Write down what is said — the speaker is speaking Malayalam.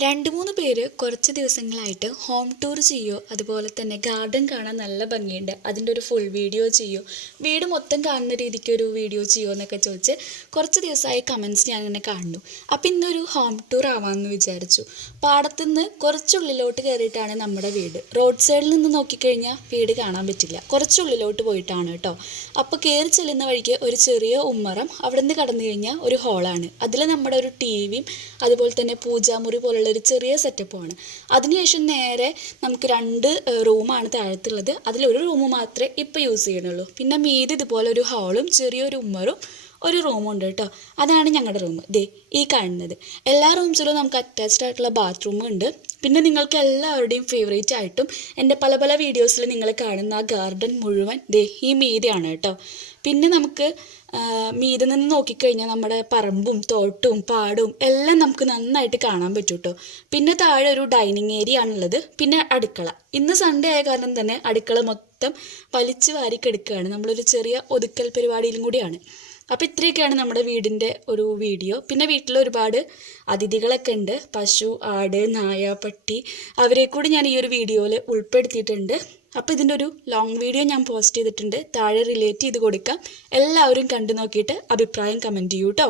2-3 പേര് കുറച്ച് ദിവസങ്ങളായിട്ട് ഹോം ടൂർ ചെയ്യോ, അതുപോലെ തന്നെ ഗാർഡൻ കാണാൻ നല്ല ഭംഗിയുണ്ട്, അതിൻ്റെ ഒരു ഫുൾ വീഡിയോ ചെയ്യോ, വീട് മൊത്തം കാണുന്ന രീതിക്ക് ഒരു വീഡിയോ ചെയ്യോ എന്നൊക്കെ ചോദിച്ച് കുറച്ച് ദിവസമായി കമൻറ്റ്സ് ഞാൻ ഇങ്ങനെ കാണുന്നു. അപ്പോൾ ഇന്നൊരു ഹോം ടൂർ ആവാമെന്ന് വിചാരിച്ചു. പാടത്തുനിന്ന് കുറച്ചുള്ളിലോട്ട് കയറിയിട്ടാണ് നമ്മുടെ വീട്. റോഡ് സൈഡിൽ നിന്ന് നോക്കിക്കഴിഞ്ഞാൽ വീട് കാണാൻ പറ്റില്ല, കുറച്ചുള്ളിലോട്ട് പോയിട്ടാണ് കേട്ടോ. അപ്പോൾ കയറി ചെല്ലുന്ന വഴിക്ക് ഒരു ചെറിയ ഉമ്മറം, അവിടെ നിന്ന് കടന്നു കഴിഞ്ഞാൽ ഒരു ഹോളാണ്. അതിൽ നമ്മുടെ ഒരു ടിവിയും അതുപോലെ തന്നെ പൂജാമുറി പോലുള്ള ഒരു ചെറിയ സെറ്റപ്പുമാണ്. അതിനുശേഷം നേരെ നമുക്ക് 2 റൂമാണ് താഴത്തുള്ളത്. അതിലൊരു റൂം മാത്രമേ ഇപ്പോൾ യൂസ് ചെയ്യണുള്ളൂ. പിന്നെ മീതി ഇതുപോലെ ഒരു ഹാളും ചെറിയൊരു ഉമ്മറും ഒരു റൂമുണ്ട് കേട്ടോ. അതാണ് ഞങ്ങളുടെ റൂം. ദേ ഈ കാണുന്നത്. എല്ലാ റൂംസിലും നമുക്ക് അറ്റാച്ച്ഡ് ആയിട്ടുള്ള ബാത്റൂം ഉണ്ട്. പിന്നെ നിങ്ങൾക്ക് എല്ലാവരുടെയും ഫേവറേറ്റ് ആയിട്ടും എൻ്റെ പല പല വീഡിയോസിൽ നിങ്ങൾ കാണുന്ന ആ ഗാർഡൻ മുഴുവൻ ദേ ഈ മീതിയാണ് കേട്ടോ. പിന്നെ നമുക്ക് മീതെ നിന്ന് നോക്കിക്കഴിഞ്ഞാൽ നമ്മുടെ പറമ്പും തോട്ടവും പാടവും എല്ലാം നമുക്ക് നന്നായിട്ട് കാണാൻ പറ്റും കേട്ടോ. പിന്നെ താഴെ ഒരു ഡൈനിങ് ഏരിയ ആണുള്ളത്. പിന്നെ അടുക്കള. ഇന്ന് സൺഡേ ആയ കാരണം തന്നെ അടുക്കള മൊത്തം വലിച്ചു വാരിക്കെടുക്കുകയാണ്. നമ്മളൊരു ചെറിയ ഒതുക്കൽ പരിപാടിയിലും കൂടിയാണ്. അപ്പോൾ ഇത്രയൊക്കെയാണ് നമ്മുടെ വീടിൻ്റെ ഒരു വീഡിയോ. പിന്നെ വീട്ടിൽ ഒരുപാട് അതിഥികളൊക്കെ ഉണ്ട്. പശു, ആട്, നായ, പട്ടി, അവരെ കൂടി ഞാൻ ഈ ഒരു വീഡിയോയിൽ ഉൾപ്പെടുത്തിയിട്ടുണ്ട്. അപ്പോൾ ഇതിൻ്റെ ഒരു ലോങ് വീഡിയോ ഞാൻ പോസ്റ്റ് ചെയ്തിട്ടുണ്ട്. താഴെ റിലേറ്റ് ചെയ്ത് കൊടുക്കാം. എല്ലാവരും കണ്ടു നോക്കിയിട്ട് അഭിപ്രായം കമൻറ്റ് ചെയ്യൂ കേട്ടോ.